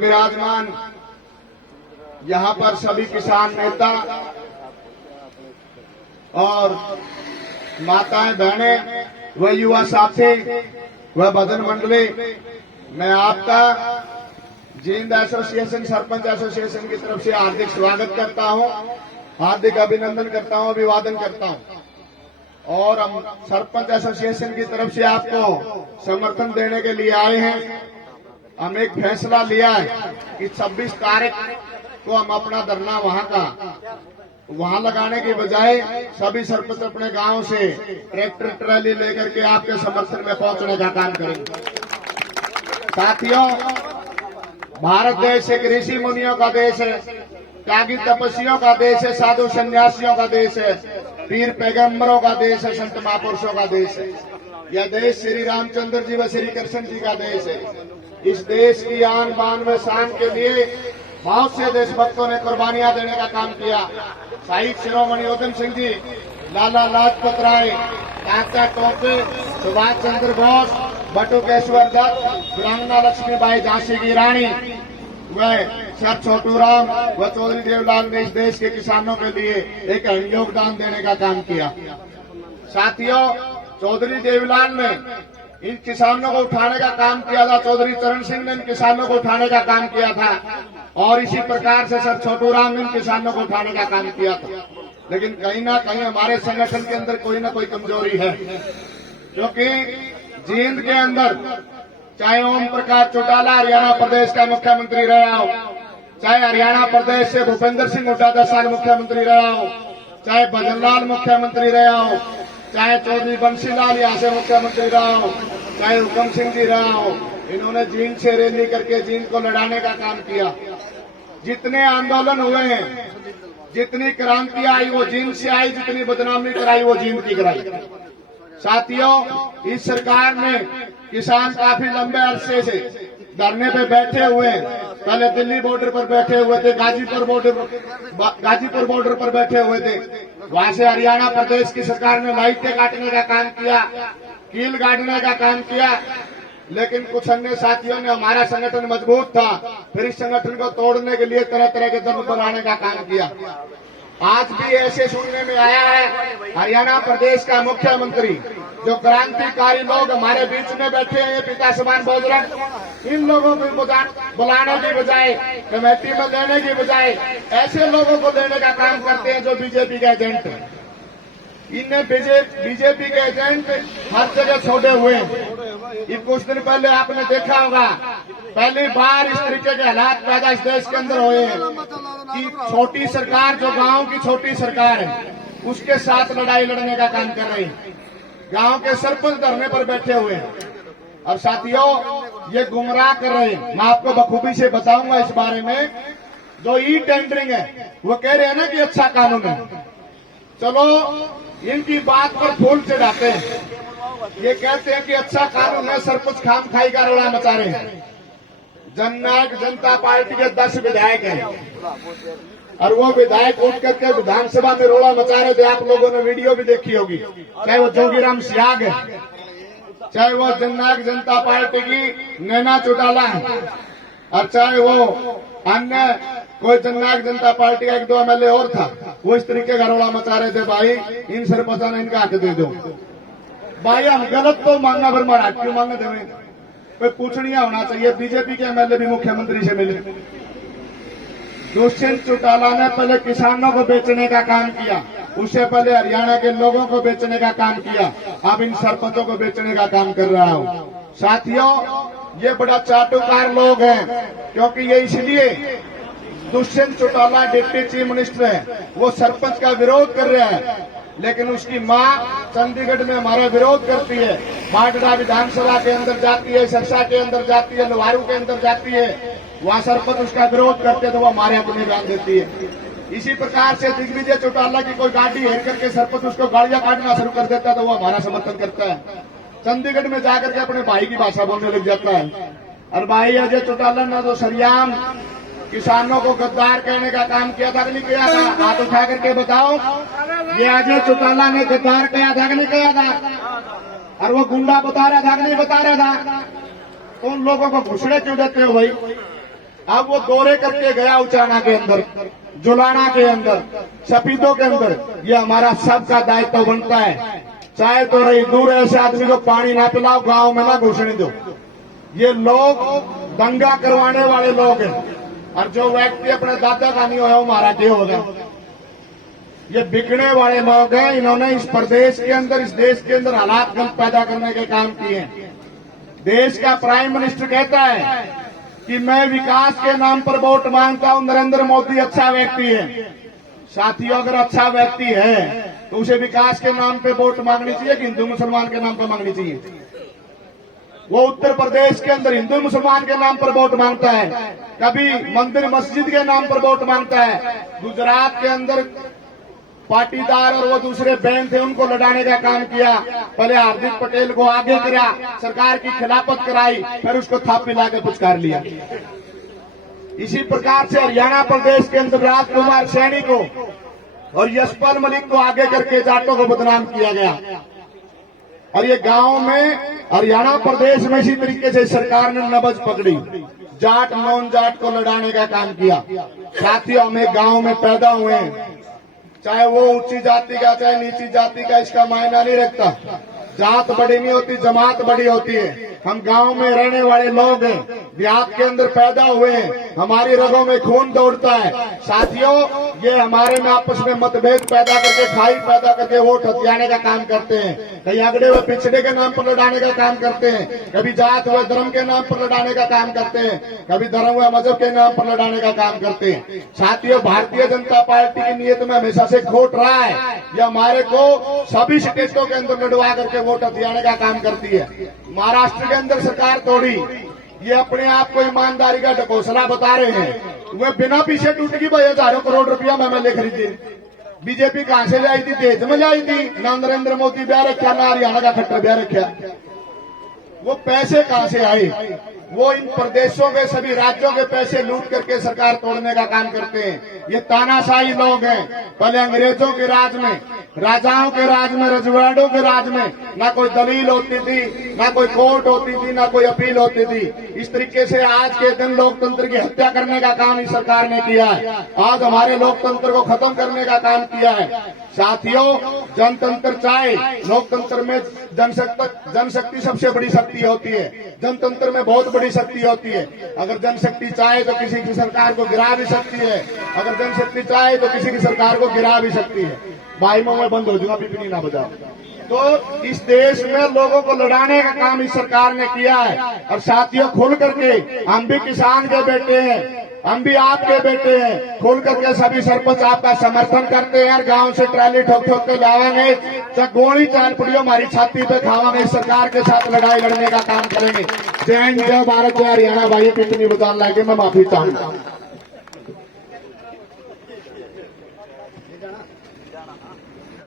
विराजमान यहाँ पर सभी किसान नेता और माताएं बहनें व युवा साथी व भजन मंडली, मैं आपका जींद एसोसिएशन सरपंच एसोसिएशन की तरफ से हार्दिक स्वागत करता हूं, हार्दिक अभिनंदन करता हूं, अभिवादन करता हूं। और हम सरपंच एसोसिएशन की तरफ से आपको समर्थन देने के लिए आए हैं। हम एक फैसला लिया है कि 26 तारीख को हम अपना धरना वहां लगाने के बजाय सभी सरपंच अपने गांव से ट्रैक्टर ट्रैली लेकर के आपके समर्थन में पहुंचने का काम करेंगे। साथियों, भारत देश एक ऋषि मुनियों का देश है, त्यागी तपस्वियों का देश है, साधु सन्यासियों का देश है, पीर पैगंबरों का देश है, संत महापुरुषों का देश है। यह देश श्री रामचंद्र जी व श्री कृष्ण जी का देश है। इस देश की आन बान व शान के लिए बहुत से देशभक्तों ने कुर्बानियां देने का काम किया। शहीद शिरोमणि उधम सिंह जी, लाला लाजपत राय, तात्या टोपे, सुभाष चंद्र बोस, बटुकेश्वर दत्त, वीरांगना लक्ष्मीबाई झांसी की रानी व सर छोटूराम व चौधरी देवलाल ने इस देश के किसानों के लिए एक अहम योगदान देने का काम किया। साथियों, चौधरी देवलाल ने इन किसानों को उठाने का काम किया था, चौधरी चरण सिंह ने इन किसानों को उठाने का काम किया था, और इसी प्रकार से सर छोटूराम ने इन किसानों को उठाने का काम किया था। लेकिन कहीं ना कहीं हमारे संगठन के अंदर कोई ना कोई कमजोरी है, क्योंकि जींद के अंदर चाहे ओम प्रकाश चौटाला हरियाणा प्रदेश का मुख्यमंत्री रहा हो, चाहे हरियाणा प्रदेश से भूपेंद्र सिंह हुड्डा 10 साल मुख्यमंत्री रहा हो, चाहे भजनलाल मुख्यमंत्री रहा हो, चाहे चौधरी बंशीलाल यहाँ से मुख्यमंत्री रहा हो, चाहे हुकम सिंह जी रहा हो, इन्होंने जींद से रैली करके जींद को लड़ाने का काम किया। जितने आंदोलन हुए हैं, जितनी क्रांति आई वो जींद से आई, जितनी बदनामी कराई वो जींद की कराई। साथियों, इस सरकार ने किसान काफी लंबे अरसे से धरने पे बैठे हुए हैं। पहले दिल्ली बॉर्डर पर बैठे हुए थे, गाजीपुर बॉर्डर पर बैठे हुए थे। वहां से हरियाणा प्रदेश की सरकार ने लाइटें काटने का काम किया, कील गाड़ने का काम किया, लेकिन कुछ अन्य साथियों ने, हमारा संगठन मजबूत था, फिर इस संगठन को तोड़ने के लिए तरह तरह के दम बनाने का काम किया। आज भी ऐसे सुनने में आया है, हरियाणा प्रदेश का मुख्यमंत्री, जो क्रांतिकारी लोग हमारे बीच में बैठे हैं, पिता समान बोजरंग, इन लोगों को बुलाने की बजाय, कमेटी में लेने की बजाय ऐसे लोगों को देने का काम करते हैं जो बीजेपी के एजेंट हैं। इनने बीजेपी के एजेंट हर जगह छोड़े हुए हैं। ये कुछ दिन पहले आपने देखा होगा, पहली बार इस तरीके के हालात पैदा इस देश के अंदर हुए हैं कि छोटी सरकार, जो गांव की छोटी सरकार है, उसके साथ लड़ाई लड़ने का काम कर रही है। गांव के सरपंच धरने पर बैठे हुए हैं और साथियों ये गुमराह कर रहे हैं। मैं आपको बखूबी से बताऊंगा इस बारे में। जो ई टेंडरिंग है, वो कह रहे हैं ना कि अच्छा कानून है, चलो इनकी बात पर फूल चढ़ाते हैं। ये कहते हैं कि अच्छा कानून है, सरपंच खाम खाई का रोड़ा मचा रहे हैं। जननायक जनता पार्टी के 10 विधायक हैं और वो विधायक उठ करके विधानसभा में रोड़ा मचा रहे थे। आप लोगों ने वीडियो भी देखी होगी, चाहे वो जोगीराम सियाग है, चाहे वो जननायक जनता पार्टी की नैना चौटाला है, और चाहे वो अन्य कोई जननायक जनता पार्टी का 1-2 MLA और था, वो इस तरीके का रोड़ा मचा रहे थे। भाई इन सरपंचों ने इनका हक दे दो। भाई हम गलत तो मांगना भर मारा, क्यों मांगे देवे, कोई पूछनिया होना चाहिए। बीजेपी के MLA भी मुख्यमंत्री से मिले। दुष्यंत चौटाला ने पहले किसानों को बेचने का काम किया, उससे पहले हरियाणा के लोगों को बेचने का काम किया, अब इन सरपंचों को बेचने का काम कर रहा हूं। साथियों, ये बड़ा चाटुकार लोग हैं, क्योंकि ये इसलिए Dushyant Chautala deputy chief minister है, वो सरपंच का विरोध कर रहे हैं, लेकिन उसकी मां चंडीगढ़ में हमारा विरोध करती है। बाडरा विधानसभा के अंदर जाती है, सरसा के अंदर जाती है, लुहारू के अंदर जाती है, वहां सरपंच उसका विरोध करते हैं तो वो हमारे हक में बयान देती है। इसी प्रकार से दिग्विजय चौटाला की कोई गाड़ी हेर करके सरपंच उसको गाड़ियां काटना शुरू कर देता है तो वो हमारा समर्थन करता है। चंडीगढ़ में जाकर के अपने भाई की भाषा बोलने लग जाता है। और भाई अजय चौटाला ने तो सरियाम किसानों को गद्दार कहने का काम किया था कि नहीं किया था? हाथ उठा करके बताओ, ये अजय चौटाला ने गद्दार किया था कि नहीं किया था? और वो गुंडा बता रहा था कि नहीं बता रहा था? उन लोगों को घुसड़े क्यों देते हो भाई? अब वो दौरे करके गया उचाना के अंदर, जुलाना के अंदर, सपीतों के अंदर। ये हमारा सबका दायित्व बनता है। चाहे तो रही दूर ऐसे आदमी को पानी ना पिलाओ, गांव में ना घुसने दो। ये लोग दंगा करवाने वाले लोग हैं, और जो व्यक्ति अपने दादा का नहीं होगा वो मारा के होगा। ये बिकने वाले लोग हैं। इन्होंने इस प्रदेश के अंदर, इस देश के अंदर हालात गलत पैदा करने के काम किए हैं। देश का प्राइम मिनिस्टर कहता है कि मैं विकास के नाम पर वोट मांगता हूं, नरेंद्र मोदी अच्छा व्यक्ति है। साथियों, अगर अच्छा व्यक्ति है तो उसे विकास के नाम पे वोट मांगनी चाहिए कि हिंदू मुसलमान के नाम पर मांगनी चाहिए? वो उत्तर प्रदेश के अंदर हिंदू मुसलमान के नाम पर वोट मांगता है, कभी मंदिर मस्जिद के नाम पर वोट मांगता है। गुजरात के अंदर पाटीदार और वो दूसरे बहन थे, उनको लड़ाने का काम किया। पहले हार्दिक पटेल को आगे करा, सरकार की खिलाफत कराई, फिर उसको थापी लाके पुचकार लिया। इसी प्रकार से हरियाणा प्रदेश के अंदर राजकुमार सैनी को और यशपाल मलिक को आगे करके जाटों को बदनाम किया गया। और ये गांव में, हरियाणा प्रदेश में इसी तरीके से सरकार ने नब्ज पकड़ी, जाट नॉन जाट को लड़ाने का काम किया। साथियों, हम एक गांव में पैदा हुए हैं, चाहे वो ऊंची जाति का चाहे नीची जाति का, इसका मायना नहीं रखता। जात बड़ी नहीं होती, जमात बड़ी होती है। हम गांव में रहने वाले लोग हैं, देहात के अंदर पैदा हुए हैं, हमारी रगों में खून दौड़ता है। साथियों, ये हमारे में आपस में मतभेद पैदा करके, खाई पैदा करके वोट हथियाने का काम करते हैं। कहीं अगड़े व पिछड़े के नाम पर लड़ाने का काम करते हैं, कभी जात व धर्म के नाम पर लड़ाने का काम करते हैं, कभी धर्म व मजहब के नाम पर लड़ाने का काम करते हैं। साथियों, भारतीय जनता पार्टी की नीयत में हमेशा से खोट रहा है। यह हमारे को सभी स्टेटों के अंदर लड़वा करके वोट हथियाने का काम करती है। महाराष्ट्र के अंदर सरकार तोड़ी, ये अपने आप को ईमानदारी का ढकोसला बता रहे हैं। वे बिना पीछे टूट की भाई हजारों करोड़ रुपया मैं ले खरीदी। बीजेपी कहां से लाई थी? देश में लाई थी ना। नरेंद्र मोदी ब्याह रखा ना हरियाणा का खट्टर ब्याह रखा। वो पैसे कहां से आए? वो इन प्रदेशों के, सभी राज्यों के पैसे लूट करके सरकार तोड़ने का काम करते हैं। ये तानाशाही लोग हैं। पहले अंग्रेजों के राज में, राजाओं के राज में, रजवाड़ों के राज में ना कोई दलील होती थी, ना कोई कोर्ट होती थी, ना कोई अपील होती थी। इस तरीके से आज के दिन लोकतंत्र की हत्या करने का काम इस सरकार ने किया है। आज हमारे लोकतंत्र को खत्म करने का काम किया है। साथियों, जनतंत्र चाहे, लोकतंत्र में जनशक्ति सबसे बड़ी शक्ति होती है। जनतंत्र में बहुत बड़ी शक्ति होती है। अगर जनशक्ति चाहे तो किसी की सरकार को गिरा भी सकती है, अगर जनशक्ति चाहे तो किसी की सरकार को गिरा भी सकती है। भाई मैं बंद हो जाऊंगा, पिपनी ना बजाओ। तो इस देश में लोगों को लड़ाने का काम इस सरकार ने किया है। और साथियों, खुल करके, हम भी किसान के बेटे हैं, हम भी आपके बेटे हैं, खुल करके सभी सरपंच आपका समर्थन करते हैं। गांव से ट्रैली ठोक ठोक के लावांगे, गोली चाल पुड़ियो हमारी छाती पे खावांगे, सरकार के साथ लड़ाई लड़ने का काम करेंगे। जय हिंद, जय भारत, जय हरियाणा। भाई पिपनी बजाने लगे, मैं माफी चाहूंगा।